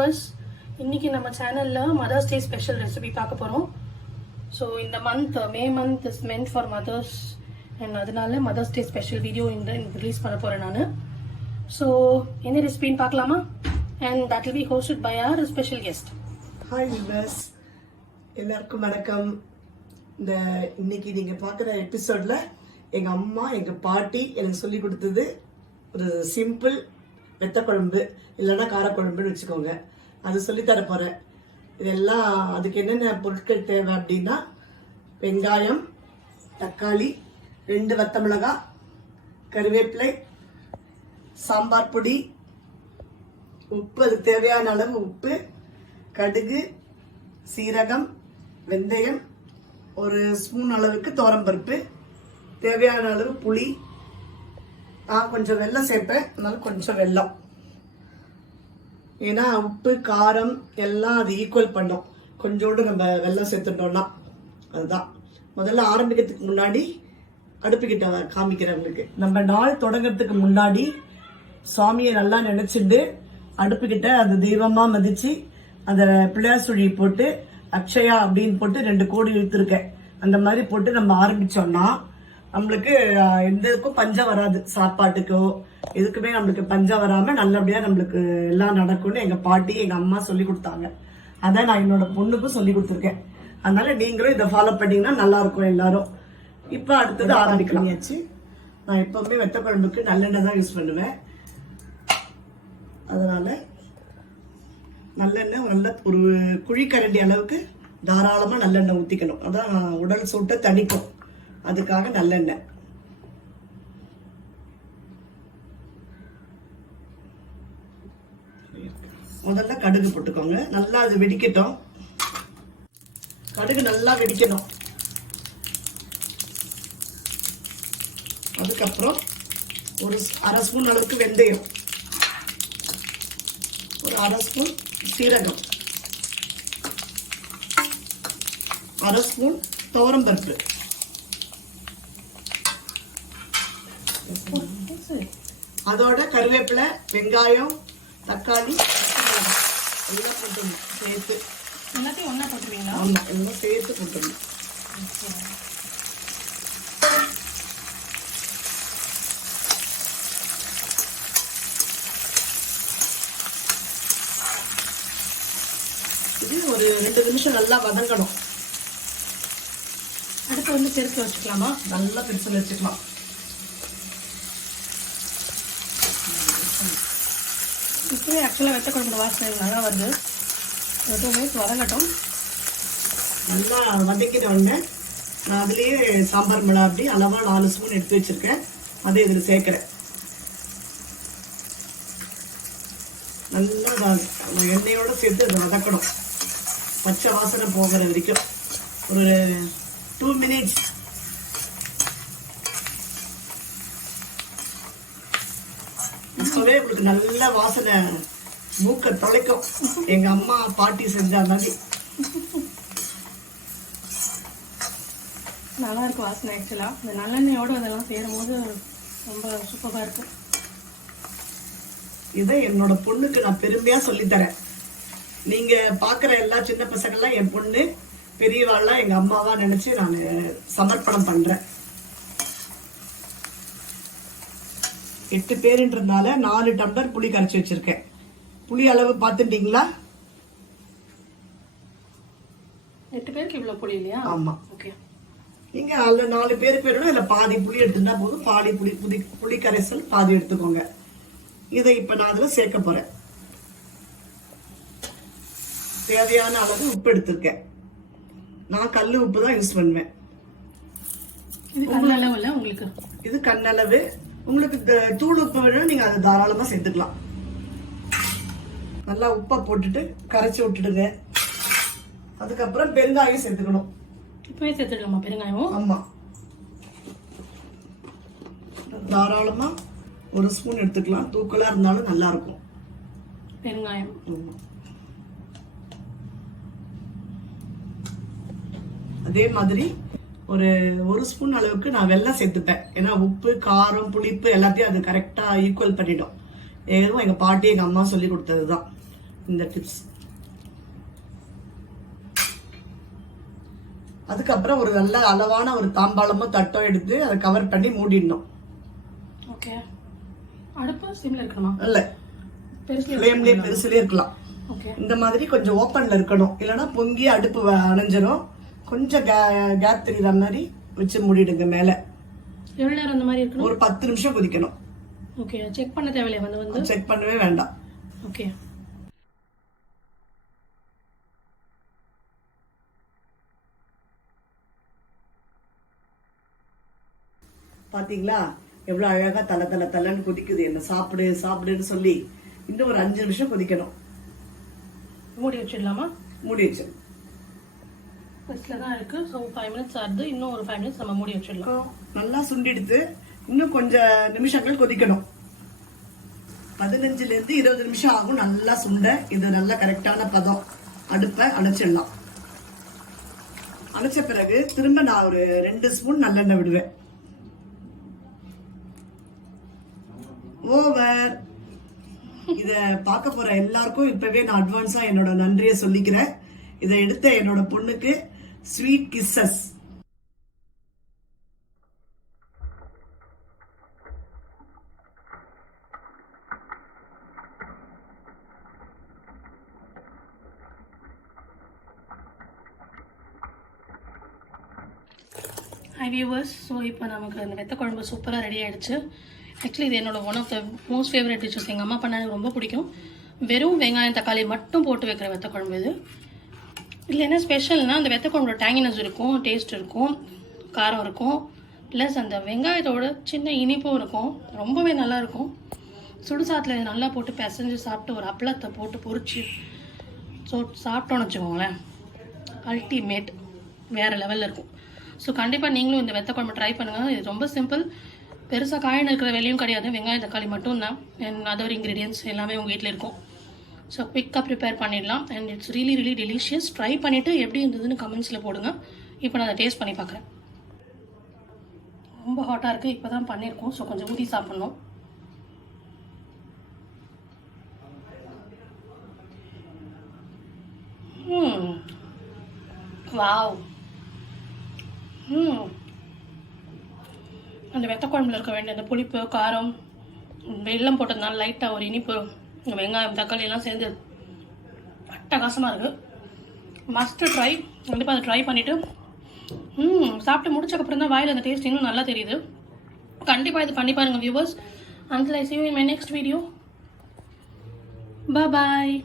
Viewers, இன்னைக்கு நம்ம சேனலில் மதர்ஸ் டே ஸ்பெஷல் ரெசிபி பார்க்க போகிறோம். ஸோ இந்த May month is meant for mothers and அதனால மதர்ஸ் டே ஸ்பெஷல் வீடியோ இந்த ரிலீஸ் பண்ண போகிறேன் நான். ஸோ என்ன ரெசிபின்னு பார்க்கலாமா? And that will be hosted by our special guest. Hi viewers, எல்லாருக்கும் வணக்கம். இன்னைக்கு நீங்கள் பார்க்குற எபிசோடில் எங்கள் அம்மா எங்கள் பாட்டி எனக்கு சொல்லி கொடுத்தது ஒரு சிம்பிள் வெத்த குழம்பு இல்லைன்னா காரக்குழம்புன்னு வச்சுக்கோங்க. அது சொல்லித்தர போகிறேன். இதெல்லாம் அதுக்கு என்னென்ன பொருட்கள் தேவை அப்படின்னா, வெங்காயம், தக்காளி, 2 வத்த மிளகாய், கருவேப்பிலை, சாம்பார் பொடி, உப்பு, அதுக்கு தேவையான அளவு உப்பு, கடுகு, சீரகம், வெந்தயம், 1 ஸ்பூன் அளவுக்கு துவரம்பருப்பு, தேவையான அளவு புளி. நான் கொஞ்சம் வெல்லம் சேர்ப்பேன், அதனால கொஞ்சம் வெல்லம். ஏன்னா உப்பு காரம் எல்லாம் அது ஈக்குவல் பண்ணோம். கொஞ்சோண்டு நம்ம வெல்லம் சேர்த்துட்டோம்னா அதுதான். முதல்ல ஆரம்பிக்கிறதுக்கு முன்னாடி அடுப்புக்கிட்ட காமிக்கிறவங்களுக்கு, நம்ம நாள் தொடங்கிறதுக்கு முன்னாடி சுவாமியை நல்லா நினைச்சிட்டு அடுப்புக்கிட்ட அந்த தெய்வமா மதிச்சு அந்த பிள்ளையார் சுழி போட்டு அக்ஷயா அப்படின்னு போட்டு 2 கோடி இழுத்துருக்கேன். அந்த மாதிரி போட்டு நம்ம ஆரம்பிச்சோம்னா நம்மளுக்கு எந்த இதுக்கும் பஞ்சம் வராது. சாப்பாட்டுக்கோ எதுக்குமே நம்மளுக்கு பஞ்சம் வராம நல்லபடியா நம்மளுக்கு எல்லாம் நடக்கும்னு எங்க பாட்டி எங்க அம்மா சொல்லி கொடுத்தாங்க. அதான் நான் என்னோட பொண்ணுக்கும் சொல்லி கொடுத்துருக்கேன். அதனால நீங்களும் இதை ஃபாலோ பண்ணீங்கன்னா நல்லா இருக்கும் எல்லாரும். இப்ப அடுத்தது ஆரம்பிக்கலாம். நான் எப்பவுமே வெத்த குழம்புக்கு நல்லெண்ணெய் தான் யூஸ் பண்ணுவேன். அதனால நல்லெண்ணெய் நல்ல ஒரு குழிக்கரண்டி அளவுக்கு தாராளமா நல்லெண்ணெய் ஊத்திக்கணும். அதான் உடல் சூட்டை தணிக்கும். அதுக்காக நல்லெண்ணெய். முதல்ல கடுகு போட்டுக்கோங்க. நல்லா அது வெடிக்கட்டும். கடுகு நல்லா வெடிக்கணும். அதுக்கப்புறம் ஒரு 1/2 ஸ்பூன் அளவுக்கு வெந்தயம், ஒரு 1/2 ஸ்பூன் சீரகம், 1/2 ஸ்பூன் துவரம்பருப்பு, அதோட கருவேப்பிலை, வெங்காயம், தக்காளி எல்லாம் போட்டுடணும் சேர்த்து. எல்லாத்தையும் ஒன்றா போட்டுருவீங்களா? ஆமாம், எல்லாம் சேர்த்து போட்டுடணும். இது ஒரு 2 நிமிஷம் நல்லா வதங்கணும். அடுத்து வந்து பெருசு வச்சுக்கலாமா? நல்லா பெருசு வச்சுக்கலாம். இப்போவே ஆக்சுவலாக வெத்த குழம்பு வாசனை நல்லா வருது. எதுவுமே வதங்கட்டும். நல்லா வதக்கின உடனே நான் அதுலேயே சாம்பார் மிளகா அப்படி அளவாக 4 ஸ்பூன் எடுத்து வச்சிருக்கேன். அதை இதில் சேர்க்குறேன். நல்லா எண்ணெயோடு சேர்த்து அதை வதக்கணும். பச்சை வாசனை போகிற வரைக்கும் ஒரு 2 மினிட்ஸ். இப்பவே உங்களுக்கு நல்ல வாசனை மூக்க தொலைக்கும். எங்க அம்மா பாட்டி செஞ்சா மாதிரி நல்லா இருக்கும் வாசனை. ஆக்சுவலாக இந்த நல்லெண்ணெயோடு அதெல்லாம் சேரும் போது ரொம்ப சூப்பராக இருக்கும். இதை என்னோட பொண்ணுக்கு நான் பெருமையா சொல்லித்தரேன். நீங்க பாக்குற எல்லா சின்ன பசங்கள்லாம் என் பொண்ணு, பெரியவாள்லாம் எங்க அம்மாவா நினைச்சு நான் சமர்ப்பணம் பண்றேன். 8 பேருன்றதுனால 4 டம்ளர் புளி கரைச்சி வச்சிருக்கேன். புளி அளவு பார்த்துட்டீங்களா? 8 பேருக்கு இவ்வளோ புளி இல்லையா? ஆமா. ஓகே. நீங்க அதில் 4 பேருக்கு வேணும்னா இல்லை பாதி புளி எடுத்துட்டா போதும். பாதி புளி கரைசல் பாதி எடுத்துக்கோங்க. இதை இப்ப நான் அதில் சேர்க்க போறேன். தேவையான அளவு உப்பு எடுத்திருக்கேன். நான் கல் உப்பு தான் யூஸ் பண்ணுவேன். இது கண்ணளவு இல்லை உங்களுக்கு? இது கண்ணளவு. உங்களுக்கு தூள் உப்பு வேணும், நீங்க அதை தாராளமா சேர்த்துக்கலாம். நல்லா உப்பை போட்டுட்டு கரைச்சி விட்டுடுங்க. அதுக்கப்புறம் பெருங்காயம் சேர்த்துக்கணும். இப்பவே சேர்த்துக்கலாமா பெருங்காயம்? ஆமா, தாராளமா 1 ஸ்பூன் எடுத்துக்கலாம். தூக்கலா இருந்தாலும் நல்லா இருக்கும் பெருங்காயம். அதே மாதிரி ஒரு ஸ்பூன் அளவுக்கு நான் வெல்லம் சேர்த்துப்பேன். ஏன்னா உப்பு காரம் புளிப்பு எல்லாத்தையும் அது கரெக்டா ஈக்குவல் பண்ணிடும். எங்க பாட்டி எங்க அம்மா சொல்லி கொடுத்ததுதான். இந்த டிப்ஸ். அதுக்கப்புறம் ஒரு நல்ல அளவான ஒரு தாம்பாளமோ தட்டோ எடுத்து அதை கவர் பண்ணி மூடிடணும். ஓகே. அடுப்பு சிம்ல இருக்கணுமா? இல்ல, ஃப்ளேம்லயே பெருசுலயே இருக்கலாம். ஓகே. இந்த மாதிரி கொஞ்சம் ஓப்பன்ல இருக்கணும், இல்லைன்னா பொங்கி அடுப்பு அணைஞ்சிரும். கொஞ்சம் கேப் தெரியுற மாதிரி வச்சு மூடிடுங்க. மேல எவ்வளவு நேரம் அந்த மாதிரி இருக்கணும்? ஒரு 10 நிமிஷம் கொதிக்கணும். ஓகே. செக் பண்ண தேவையில்லையா? வந்து செக் பண்ணவே வேண்டாம். ஓகே. பாத்தீங்களா எவ்வளவு அழகா தலை தலை தலைன்னு கொதிக்குது. என்ன சாப்பிடு சாப்பிடுன்னு சொல்லி. இன்னும் ஒரு 5 நிமிஷம் கொதிக்கணும். மூடி வச்சிடலாமா? மூடி வச்சு தான் இருக்கு. ஸோ 5 மினிட்ஸ் ஆகுது. இன்னும் ஒரு 5 மினிட்ஸ் நம்ம மூடி வச்சிடலாம். நல்லா சுண்டிடுத்து இன்னும் கொஞ்சம் நிமிஷங்கள் கொதிக்கணும். 15ல இருந்து 20 நிமிஷம் ஆகும் நல்லா சுண்ட. இது நல்ல கரெக்டான பதம். அடுப்பை அணைச்சிடலாம். அணைச்ச பிறகு திரும்ப நான் ஒரு 2 ஸ்பூன் நல்லெண்ணெய் விடுவேன். ஓவர். இத பார்க்க போற எல்லாருக்கும் இப்பவே நான் அட்வான்ஸா என்னோட நன்றியை சொல்லிக்கிறேன். இதை எடுத்த என்னோட பொண்ணுக்கு sweet kisses. High viewers. So இப்போ நமக்கு அந்த வெத்த குழம்பு சூப்பராக ரெடி ஆகிடுச்சு. ஆக்சுவலி இது என்னோட one of the most favourite dishes. எங்கள் அம்மா பண்ண எனக்கு ரொம்ப பிடிக்கும். வெறும் வெங்காயம் தக்காளி மட்டும் போட்டு வைக்கிற வெத்த குழம்பு இது. இதில் என்ன ஸ்பெஷல்னால் அந்த வெத்த குழம்போட டேங்கினஸ் இருக்கும், டேஸ்ட் இருக்கும், காரம் இருக்கும், ப்ளஸ் அந்த வெங்காயத்தோட சின்ன இனிப்பும் இருக்கும். ரொம்பவே நல்லாயிருக்கும். சுடுசாத்தில் நல்லா போட்டு பிசைஞ்சு சாப்பிட்டு ஒரு அப்பளத்தை போட்டு பொரிச்சு சாப்பிட்டோன்னு வச்சுக்கோங்களேன், அல்டிமேட் வேறு லெவலில் இருக்கும். ஸோ கண்டிப்பாக நீங்களும் இந்த வெத்த குழம்பு ட்ரை பண்ணுங்கள். இது ரொம்ப சிம்பிள். பெருசாக காயின் இருக்கிற வேலையும் கிடையாது. வெங்காயம் தக்காளி மட்டும்தான். அண்ட் அதர் இன்க்ரீடியன்ஸ் எல்லாமே உங்கள் வீட்டில் இருக்கும். ஸோ குவிக்காக ப்ரிப்பேர் பண்ணிடலாம். And it's really really delicious. Try பண்ணிவிட்டு எப்படி இருந்ததுன்னு கமெண்ட்ஸில் போடுங்க. இப்போ நான் அதை டேஸ்ட் பண்ணி பார்க்குறேன். ரொம்ப ஹாட்டாக இருக்குது. இப்போ தான் பண்ணியிருக்கோம். ஸோ கொஞ்சம் ஊற்றி சாப்பிட்ணும். வாவ். அந்த வெத்த குழம்புல இருக்க வேண்டிய அந்த புளிப்பு, காரம், வெல்லம் போட்டதுனால லைட்டாக ஒரு இனிப்பு, வெங்காயம் தக்காளி எல்லாம் சேர்ந்து அட்டகாசமாக இருக்குது. Must try. கண்டிப்பாக அதை ட்ரை பண்ணிவிட்டு சாப்பிட்டு முடிச்சக்கப்புறம் தான் வாயில் அந்த டேஸ்ட் இன்னும் நல்லா தெரியுது. கண்டிப்பாக இது பண்ணி பாருங்கள் viewers. Until I see you in my next video. Bye bye.